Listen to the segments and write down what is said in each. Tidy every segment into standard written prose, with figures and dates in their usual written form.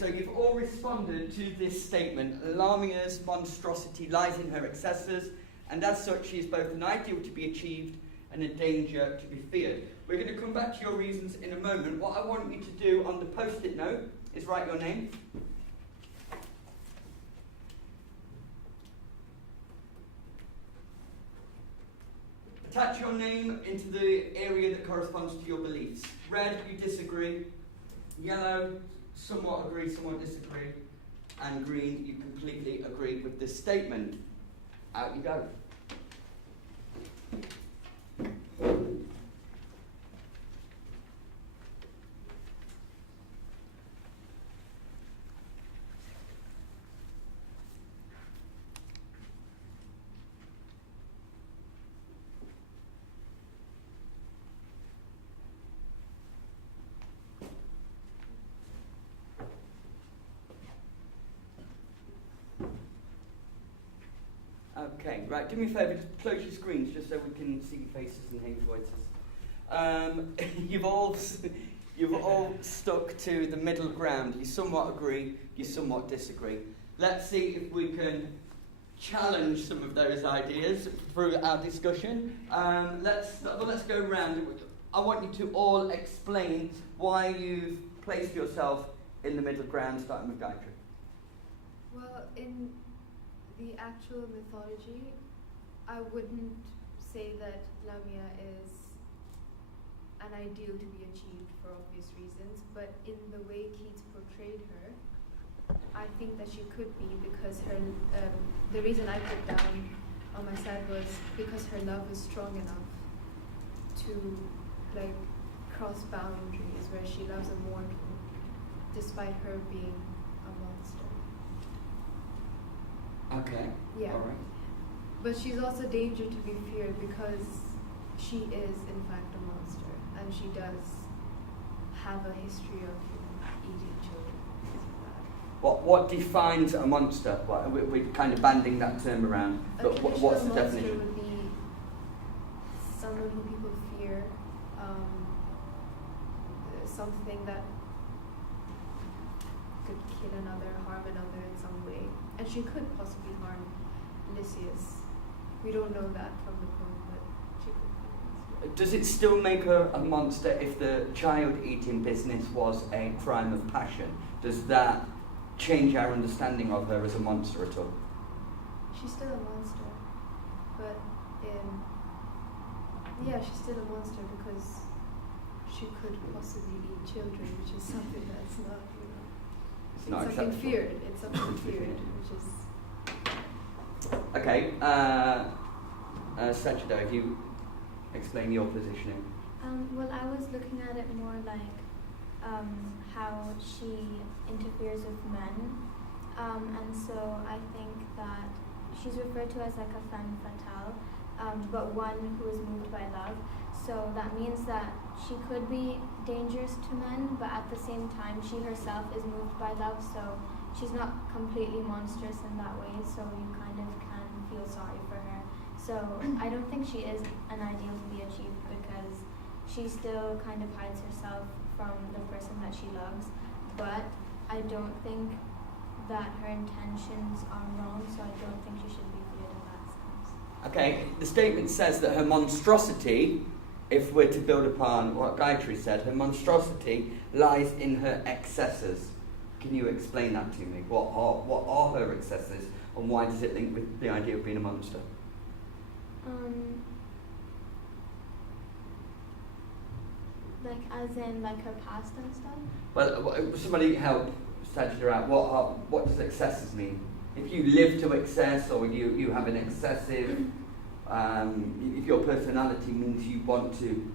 so you've all responded to this statement. Lamia's monstrosity lies in her excesses, and as such she is both an ideal to be achieved and a danger to be feared. We're going to come back to your reasons in a moment. What I want you to do on the post-it note is write your name. Attach your name into the area that corresponds to your beliefs. Red, you disagree. Yellow, somewhat agree, somewhat disagree. And green, you completely agree with this statement. Out you go. Okay, right, do me a favour, just close your screens just so we can see your faces and hear your voices. You've all stuck to the middle ground. You somewhat agree, you somewhat disagree. Let's see if we can challenge some of those ideas through our discussion. Let's go around. I want you to all explain why you've placed yourself in the middle ground, starting with Gayatri. Well, in the actual mythology, I wouldn't say that Lamia is an ideal to be achieved for obvious reasons, but in the way Keats portrayed her, I think that she could be, because her the reason I put down on my side was because her love is strong enough to cross boundaries where she loves a mortal despite her being a monster. Okay. Yeah. All right. But she's also a danger to be feared because she is in fact a monster, and she does have a history of eating children. What defines a monster? We're kind of banding that term around. But what's the definition? A traditional monster would be someone who people fear, something that could kill another, harm another in some way. And she could possibly harm Lysias. We don't know that from the poem, but she could. Does it still make her a monster if the child-eating business was a crime of passion? Does that change our understanding of her as a monster at all? She's still a monster, but she's still a monster because she could possibly eat children, which is something that's not, it's not something acceptable. feared. It's something feared, which is. Okay, Sajida, if you explain your positioning. Well, I was looking at it more like how she interferes with men, and so I think that she's referred to as like a femme fatale, but one who is moved by love. So that means that she could be dangerous to men, but at the same time she herself is moved by love, so she's not completely monstrous in that way, so you kind of can feel sorry for her. So I don't think she is an ideal to be achieved because she still kind of hides herself from the person that she loves, but I don't think that her intentions are wrong, so I don't think she should be feared in that sense. Okay, the statement says that her monstrosity, if we're to build upon what Gayatri said, her monstrosity lies in her excesses. Can you explain that to me? What are her excesses, and why does it link with the idea of being a monster? Like as in like her past and stuff? Well, somebody help Sajida out. What does excesses mean? If you live to excess, or you have an excessive, if your personality means you want to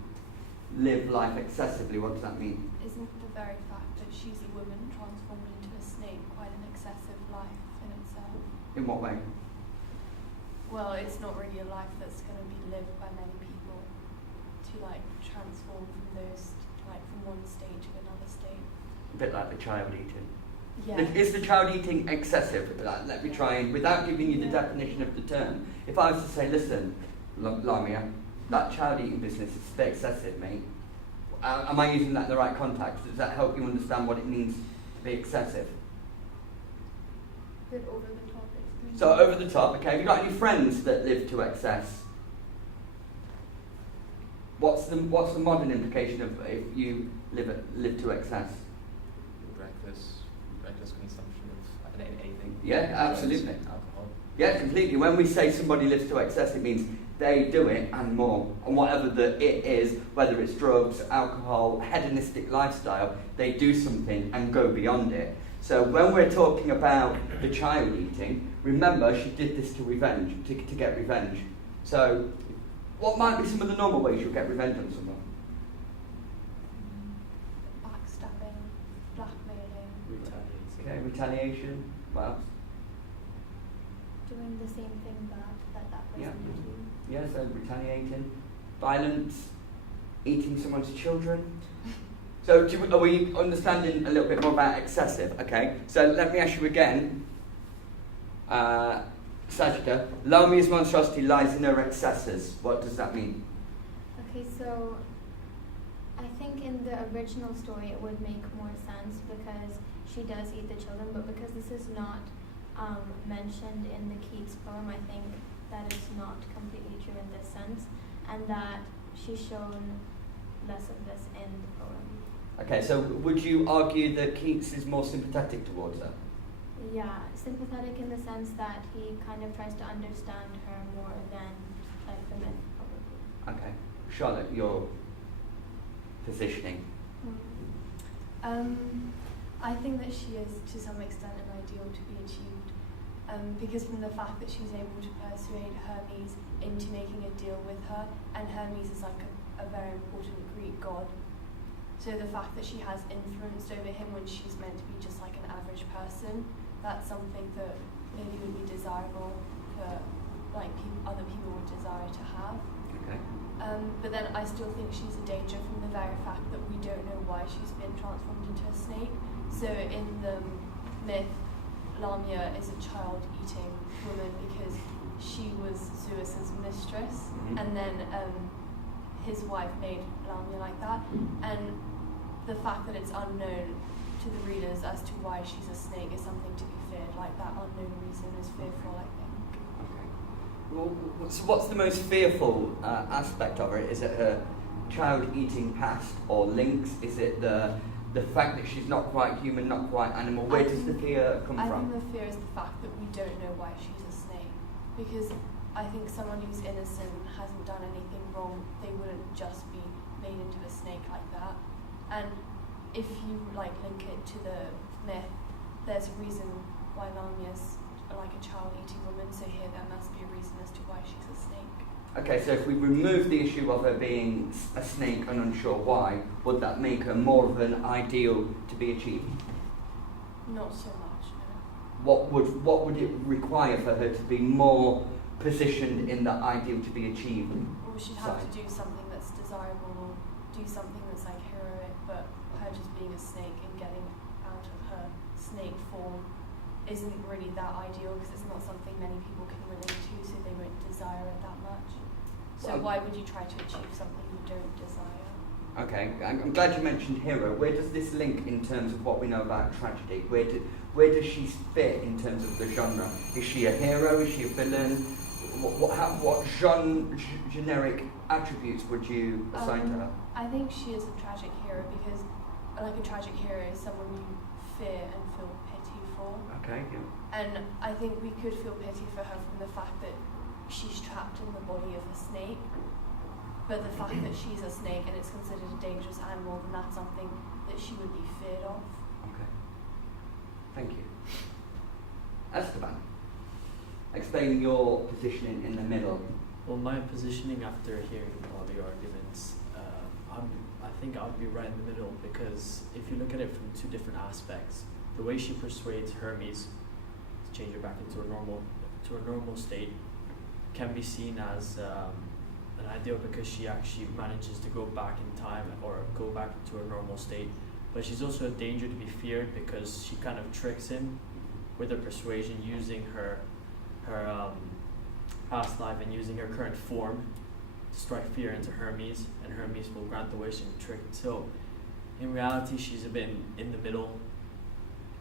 live life excessively, what does that mean? Isn't the very fact that she's a woman transformed into a snake quite an excessive life in itself? In what way? Well, it's not really a life that's going to be lived by many people to transform from from one state to another state. A bit like the child eating. Yeah. Is the child eating excessive? Let me try and, without giving you the definition of the term, if I was to say, listen, Lamia, that child eating business is a bit excessive, mate. Am I using that in the right context? Does that help you understand what it means to be excessive? bit over the top. Explain. So over the top, okay. Have you got any friends that live to excess? What's the modern implication of if you live to excess? Reckless consumption of anything. Yeah, absolutely. Alcohol. Yeah, completely. When we say somebody lives to excess, it means they do it and more. And whatever the it is, whether it's drugs, alcohol, hedonistic lifestyle, they do something and go beyond it. So when we're talking about the child eating, remember she did this to revenge, to get revenge. So what might be some of the normal ways you'll get revenge on someone? Backstabbing, blackmailing. Okay, retaliation. What else? Doing the same thing back that person Yeah. did to you. Yeah, so retaliating, violence, eating someone's children. So are we understanding a little bit more about excessive? Okay, so let me ask you again. Sajida, Lamia's monstrosity lies in her excesses. What does that mean? Okay, so I think in the original story it would make more sense because she does eat the children, but because this is not mentioned in the Keats poem, I think that is not completely true in this sense, and that she's shown less of this in the poem. Okay, so would you argue that Keats is more sympathetic towards her? Yeah, sympathetic in the sense that he kind of tries to understand her more than like the myth, probably. Okay, Charlotte, your positioning. I think that she is to some extent an ideal to be achieved, because from the fact that she's able to persuade Hermes into making a deal with her, and Hermes is like a very important Greek god. So the fact that she has influence over him when she's meant to be just like an average person, that's something that maybe would be desirable for like other people would desire to have. Okay. But then I still think she's a danger from the very fact that we don't know why she's been transformed into a snake. So in the myth, Lamia is a child-eating woman because she was Zeus's mistress, and then his wife made Lamia like that. And the fact that it's unknown to the readers as to why she's a snake is something to be feared. Like that unknown reason is fearful, I think. Okay. Well, so what's the most fearful aspect of her? Is it her child-eating past or links? Is it the fact that she's not quite human, not quite animal? Where does the fear come I from? think the fear is the fact that we don't know why she's a snake. Because I think someone who's innocent hasn't done anything wrong, they wouldn't just be made into a snake like that. And if you like link it to the myth, there's a reason why Lamia's like a child-eating woman, so here there must be a reason as to why she's a snake. Okay, so if we remove the issue of her being a snake and unsure why, would that make her more of an ideal to be achieved? Not so much, no. What would it require for her to be more positioned in the ideal to be achieved? Or she'd have to do something that's desirable, or do something that's like heroic, but her just being a snake and getting out of her snake form isn't really that ideal because it's not something many people can relate to, so they won't desire it that much. So why would you try to achieve something you don't desire? Okay, I'm glad you mentioned hero. Where does this link in terms of what we know about tragedy? Where does she fit in terms of the genre? Is she a hero? Is she a villain? What generic attributes would you assign to her? I think she is a tragic hero because, like, a tragic hero is someone you fear and feel pity for. Okay, yeah. And I think we could feel pity for her from the fact that she's trapped in the body of a snake. But the fact that she's a snake and it's considered a dangerous animal, then that's something that she would be feared of. Okay. Thank you. Esteban, explain your positioning in the middle. Well, my positioning after hearing all the arguments, I think I'll be right in the middle because if you look at it from two different aspects, the way she persuades Hermes to change her back into a normal state can be seen as an ideal because she actually manages to go back in time or go back into a normal state. But she's also a danger to be feared because she kind of tricks him with her persuasion using her past life and using her current form to strike fear into Hermes, and Hermes will grant the wish and trick. So in reality she's a bit in the middle,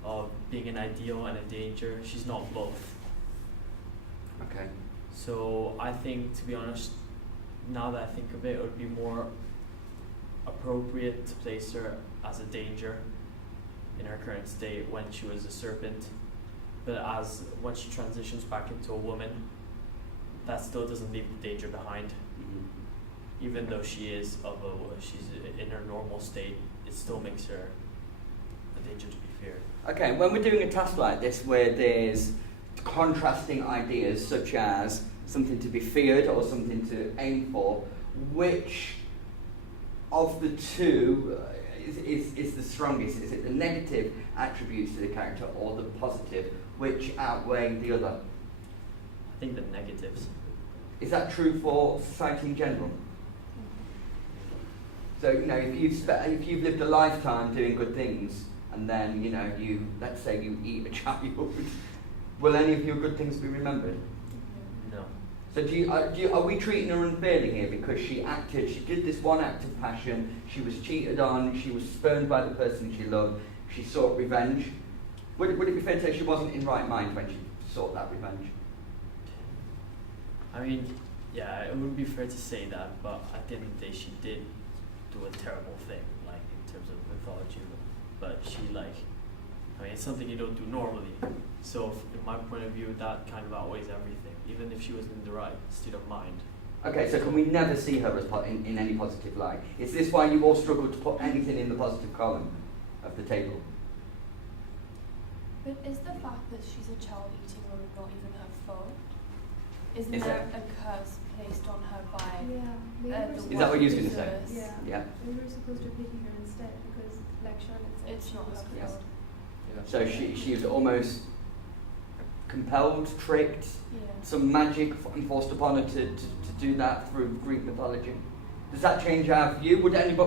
of being an ideal and a danger. She's not both. Okay. So I think, to be honest, now that I think of it, it would be more appropriate to place her as a danger in her current state when she was a serpent. But as when she transitions back into a woman, that still doesn't leave the danger behind. Mm-hmm. Even though she's in her normal state, it still makes her a danger to be feared. Okay, when we're doing a task like this where there's contrasting ideas such as something to be feared or something to aim for, which of the two is the strongest? Is it the negative attributes to the character or the positive, which outweigh the other? I think the negatives. Is that true for society in general? So, if you've lived a lifetime doing good things, and then, let's say you eat a child, will any of your good things be remembered? No. So are we treating her unfairly here because she did this one act of passion, she was cheated on, she was spurned by the person she loved, she sought revenge? Would it be fair to say she wasn't in right mind when she sought that revenge? I mean, yeah, it would be fair to say that, but at the end of the day, she did do a terrible thing, like, in terms of mythology. But it's something you don't do normally. So, in my point of view, that kind of outweighs everything, even if she was in the right state of mind. Okay, so can we never see her as in any positive light? Is this why you all struggle to put anything in the positive column of the table? But is the fact that she's a child-eating woman not even her fault? Isn't Is there it? a curse placed on her by Yeah. the Is that what you was white gonna say? Zeus? Yeah. Yeah. We were supposed to pity her instead because, like Charlotte said, It's she not was her cursed. fault. Yeah. So she was almost compelled, tricked, Yeah. some magic enforced upon her to do that through Greek mythology. Does that change our view? Would any of